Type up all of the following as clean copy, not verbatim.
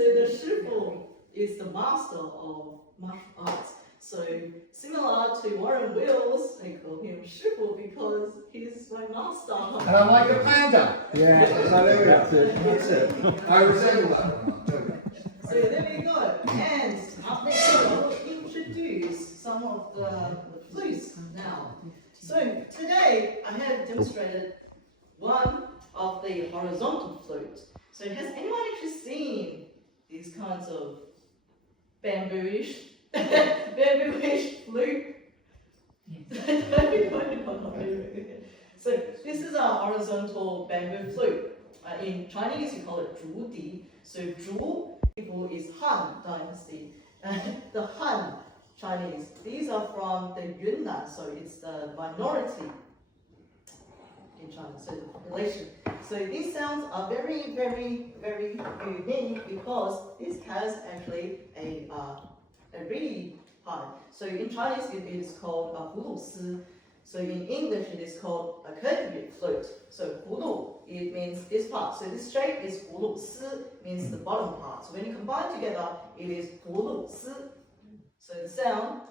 So the Shifu is the master of martial arts. So similar to Warren Wills, I call him Shifu because he's my master. And I'm like a panda. Yeah, that's it. I resemble that. So there we go. And after that, I will introduce some of the flutes now. So today I have demonstrated one of the horizontal flute. So has anyone actually seen these kinds of bambooish flute? So this is a horizontal bamboo flute. In Chinese you call it zhu di. So zhu people is Han dynasty. The Han Chinese. These are from the Yunnan, so it's the minority in China, so the population. So these sounds are very, very, very unique because this has actually a really high. So in Chinese it is called a hulu si. So in English it is called a curved flute. So hulu, it means this part. So this shape is hulu, si means the bottom part. So when you combine together, it is hulu si. So the sound.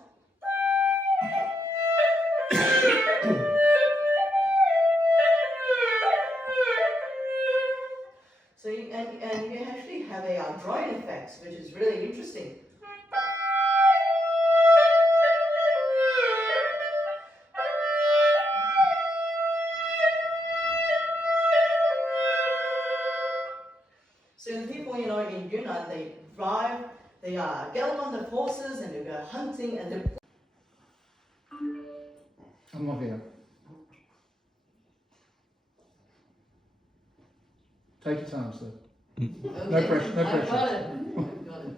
So you actually have a drawing effect, which is really interesting. So the people, in Yunnan, they drive, they gallop on the horses and they go hunting and they. I'm not here. Take your time, sir. Okay. No pressure, no pressure. Got it. Got it.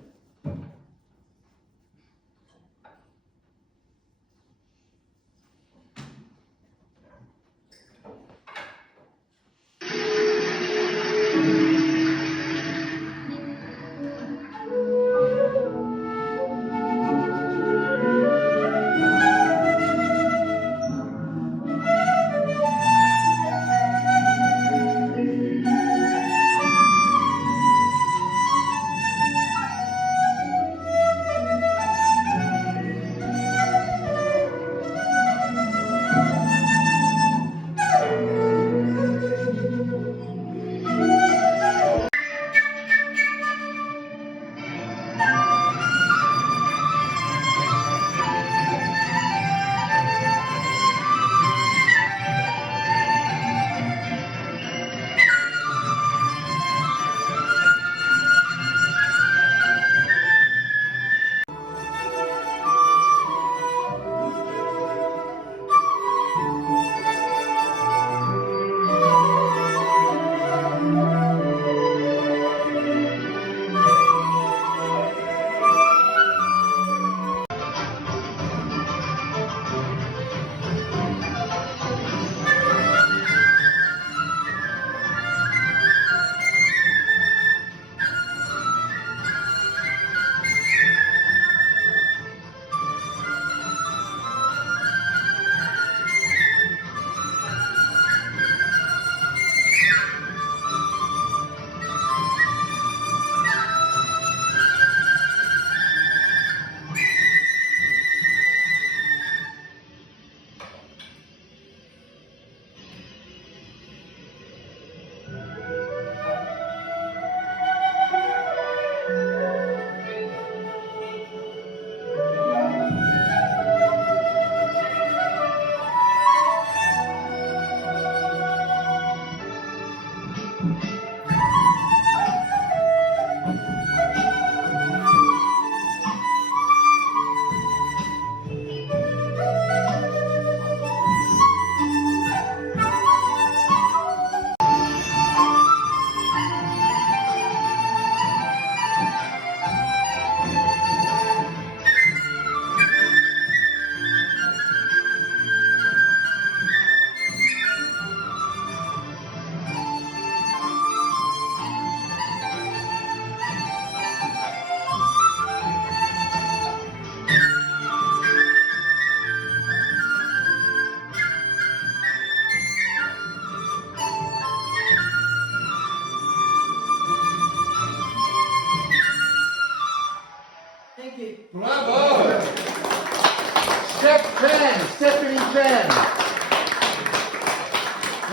Stephanie Chan.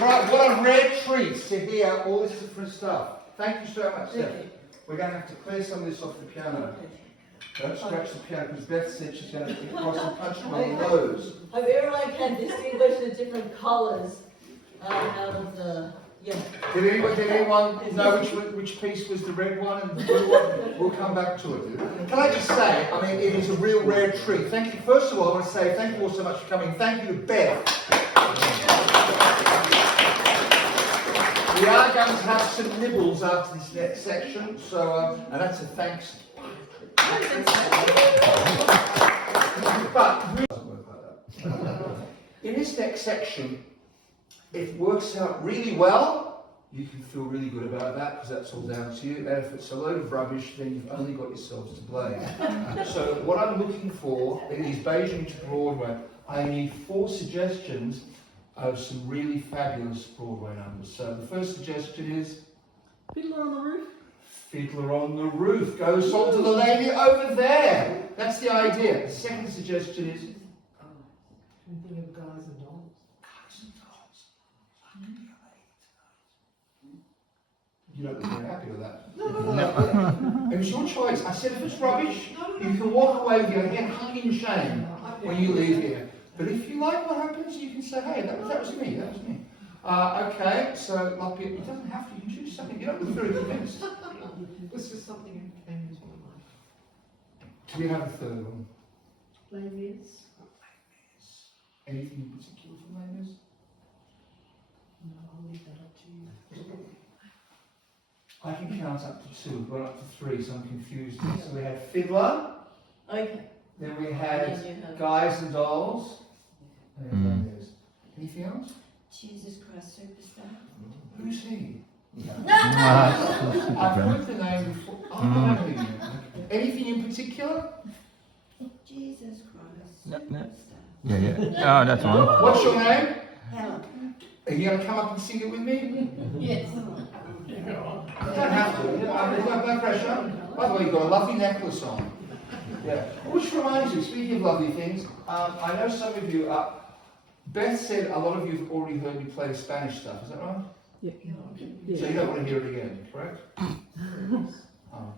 Right, what a rare treat to hear all this different stuff. Thank you so much, Steph. We're going to have to clear some of this off the piano. Don't scratch the piano because Beth said she's going to cross and punch my nose. Hope everyone can distinguish the different colours out of the, yeah. Did anyone know which piece was the red one and the blue one? We'll come back to it. Can I just say, I mean, it is a real rare treat. Thank you. First of all, I want to say thank you all so much for coming. Thank you to Beth. We are going to have some nibbles after this next section, so and that's a thanks. But in this next section, if it works out really well, you can feel really good about that because that's all down to you. And if it's a load of rubbish, then you've only got yourselves to blame. So what I'm looking for is Beijing to Broadway. I need 4 suggestions of some really fabulous Broadway numbers. So the first suggestion is Fiddler on the Roof. Fiddler on the Roof goes on to the lady over there. That's the idea. The second suggestion is Anything of Guys and Dolls? Guys and Dolls. You don't look very happy with that. No. It was your choice. I said if it's rubbish, you can walk away with your head hung in shame when you leave here. But if you like what happens, you can say, hey, that was me, that was me. Okay, so like it doesn't have to, you can choose something. You don't look very convinced. This is something that came into my life. Do we have a third one? Les Mis? Anything in particular for Les Mis? No, I'll leave that up to you. I can count up to 2, we're up to 3, so I'm confused. So we had Fiddler, Okay. then we And had then you have- Guys and Dolls, and then Les Mis. Anything else? Jesus Christ Superstar. Who's he? That's I've super. heard the name before. I don't know him. Anything in particular? Jesus Christ No. Superstar. Yeah. Oh, that's one. What's your name? Helen. Are you going to come up and sing it with me? Yes. You don't have to. There's no pressure. By the way, you've got a lovely necklace on. Yeah. Which reminds me, speaking of lovely things, I know some of you, Beth said a lot of you have already heard me play Spanish stuff. Is that right? Yeah. So you don't want to hear it again, correct? Oh.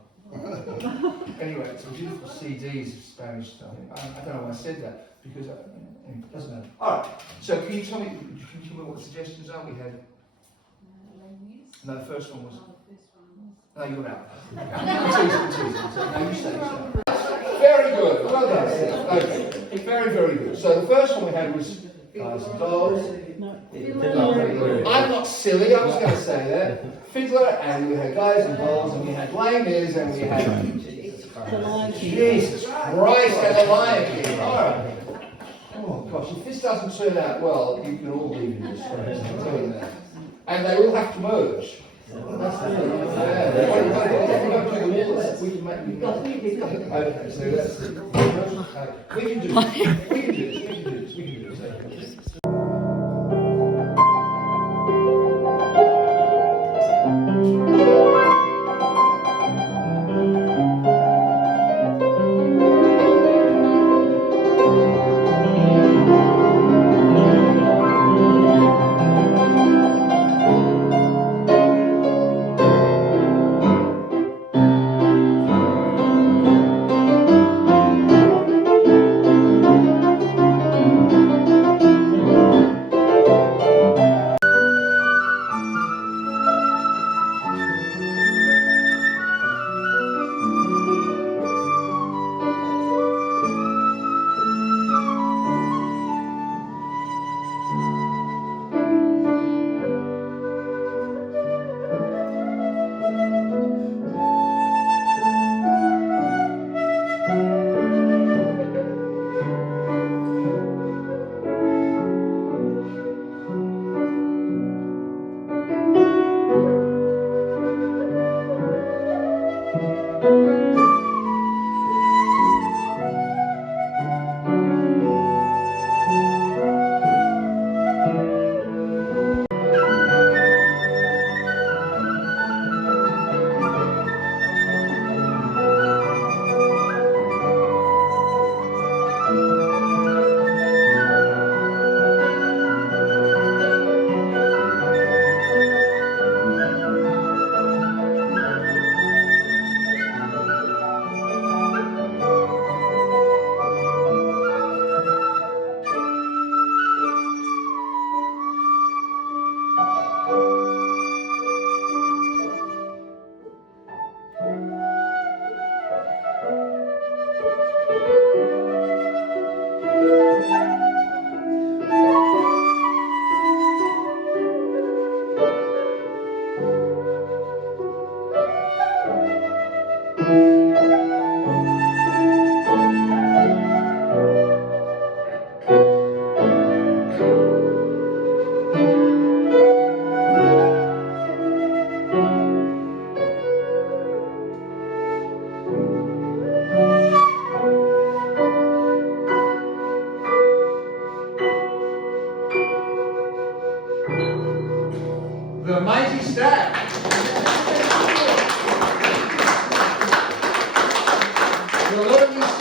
Anyway, it's some beautiful CDs of Spanish stuff. I don't know why I said that because anyway, it doesn't matter. All right. So can you tell me what the suggestions are we had? No, the first one was. No, you're out. It's easy. No, you stay. Very good. Well done. Okay. Very, very good. So the first one we had was Guys and Dolls. I'm not silly, I was going to say that. Fiddler, and we had Guys and Dolls, and we had Les Mis, and we had Jesus Christ and the Lion King. All right. Oh gosh, if this doesn't turn out well, you can all leave in disgrace. I'm telling you that. And they all have to merge. That's the thing. We can make it. Okay, so that's it. We can do this. We can do this.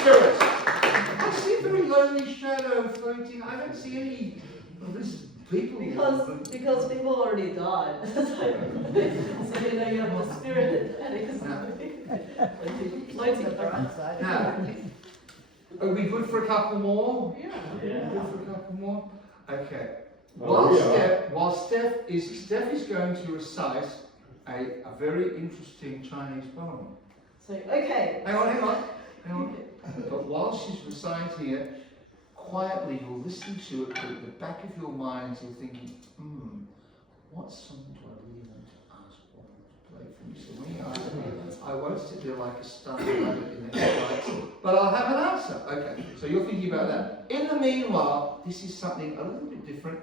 spirit. I see a very lonely shadow floating. I don't see any of this people. Because people already died. So you know you have the spirit that is floating around. Now, are we good for a couple more? Yeah. Good for a couple more? Okay. Oh, yeah. While Steph is going to recite a very interesting Chinese poem. So okay. Hang on. But while she's reciting it, quietly you'll listen to it, but at the back of your minds you're thinking, what song do I really want to ask Warren to play for me? So when you ask me, I won't sit there like a stunned rabbit in the headlights, but I'll have an answer. Okay, so you're thinking about that. In the meanwhile, this is something a little bit different.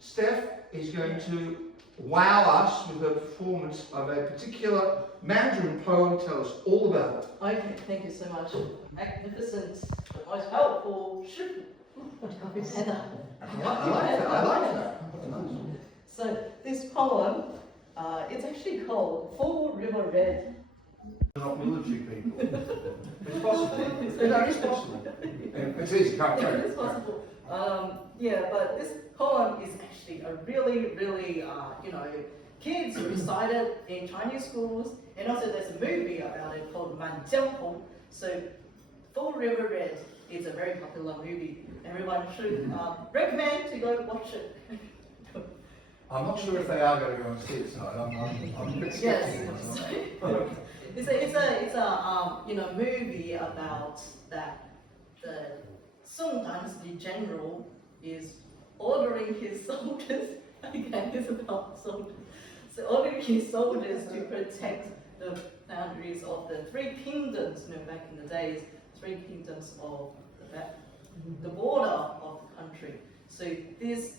Steph is going to wow us with her performance of a particular Mandarin poem. Tell us all about it. Okay, thank you so much. Magnificent, the most helpful. I like that. So this poem, it's actually called Full River Red. They're not military people. It's possible. It's possible. It's easy, can't Yeah, it's possible. Yeah, but this poem is actually a really, kids recite it in Chinese schools, and also there's a movie about it called Man Jianhong. So, Full River Red is a very popular movie. Everyone should recommend to go watch it. I'm not sure if they are going to go and see it tonight. I'm a bit skeptical. Yes. It's a movie about that the Song Dynasty general is ordering his soldiers. Again, it's about soldiers. So ordering his soldiers to protect the boundaries of the three kingdoms. You know, back in the days, three kingdoms of the border of the country. So this,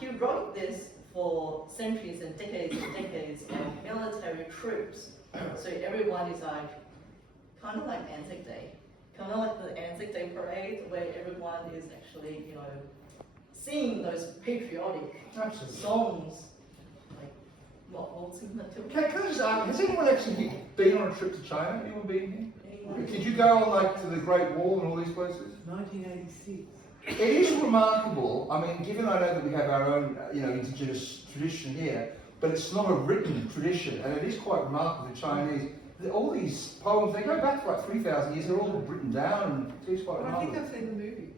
he wrote this for centuries and decades of military troops. So everyone is like, kind of like Anzac Day. Kind of like the Anzac Day parade, where everyone is actually, singing those patriotic songs. Like, what holds him until... Can I just ask, has anyone actually been on a trip to China? Anyone been here? Did you go on to the Great Wall and all these places? 1986. It is remarkable. I mean, given I know that we have our own, indigenous tradition here, but it's not a written tradition, and it is quite remarkable. The Chinese, all these poems, they go back to like 3,000 years. They're all written down, and it is quite I think remarkable. I've seen the movie.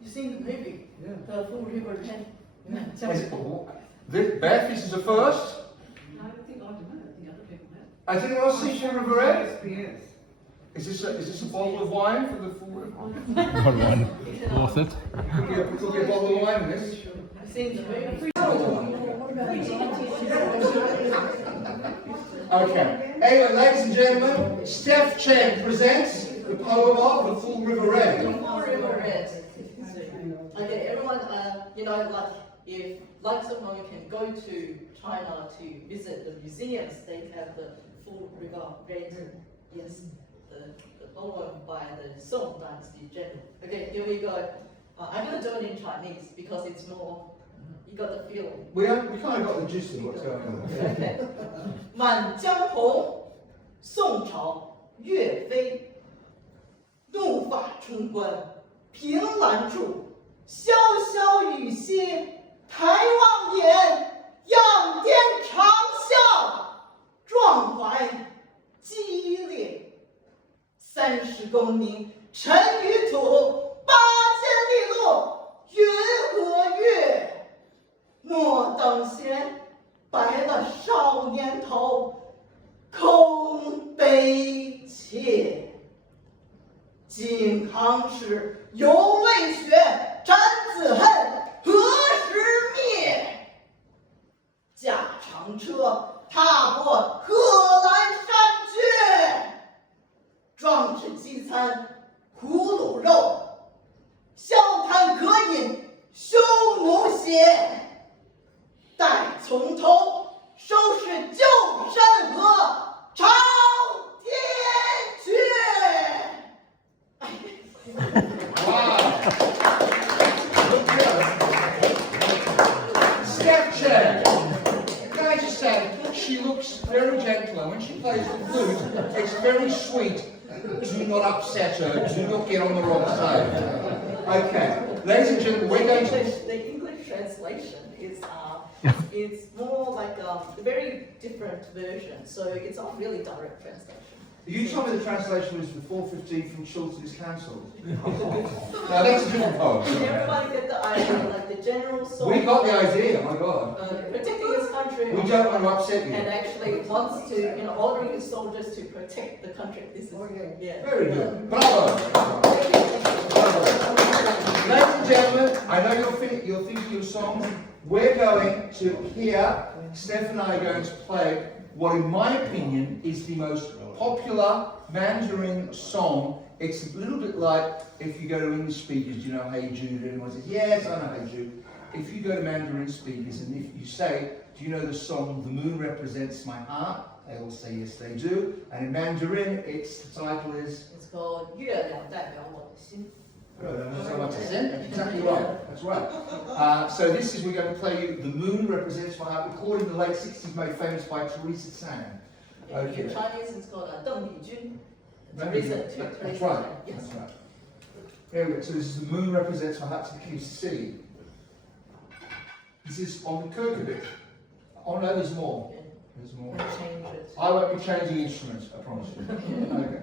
You've seen the movie? Yeah. The Full River Red? Beth, this is a first. No, I don't think I don't know. I think other people Has have. anyone else seen Full River Red? Yes. Is this a bottle of wine for the Full River? Got one. Worth it. Could be a bottle of wine in this. I've seen the movie. Okay. Anyway, ladies and gentlemen, Steph Chen presents the poem of The Full River Red. Full River Red. Okay, everyone, if like someone can go to China to visit the museums, they have the Full River Red. Yes, the poem by the Song Dynasty general. Okay, here we go. I'm going to do it in Chinese because it's more, you got the feeling. We kind of got the gist of what's going on. Okay. 满江红，宋朝岳飞，怒发冲冠，凭栏处，潇潇雨歇，抬望眼，仰天长啸，壮怀激烈。30功名尘与土，8000里路云和月。莫等闲，白了少年头，空悲切。靖康耻，犹未雪，斩子恨，何时灭？驾长车，踏过贺兰山缺。壮志饥餐胡虏肉，笑谈渴饮匈奴血。待从头收拾旧山河，朝天阙。Wow. Steph Chen. Can I just say, she looks very gentle, and when she plays the flute, it's very sweet. Do not upset her. Do not get on the wrong side. Okay, ladies and gentlemen, we're going to. The English translation is it's more like a very different version, so it's not really direct translation. You told me the translation was the 415 from Chilton's Council. Now that's a different poem. Everybody get the idea, like the general song. We got the idea, my God. Protecting his country. We don't want to upset you. And actually wants to, ordering his soldiers to protect the country. This is, yeah. Very good. Bravo. Bravo. Ladies and gentlemen, I know you're thinking of songs. We're going to hear, Steph and I are going to play what in my opinion is the most popular Mandarin song. It's a little bit like if you go to English speakers, do you know Hey Jude? Everyone says, yes, I know Hey Jude. If you go to Mandarin speakers and if you say, do you know the song The Moon Represents My Heart? They all say yes they do. And in Mandarin, the title is? It's called 月亮代表我的心. So much accent. That's exactly right. That's right. So this is, we're going to play you The Moon Represents My Heart, recorded in the late 60s, made famous by Teresa San. Okay. In Chinese, it's called Deng Bijun. That's Teresa right. Yes. That's right. There we go. So this is The Moon Represents My Heart to the key of C. This is on the Kirkabit. Oh no, there's more. Okay. There's more. Change it. I won't be changing instruments, I promise you. Okay.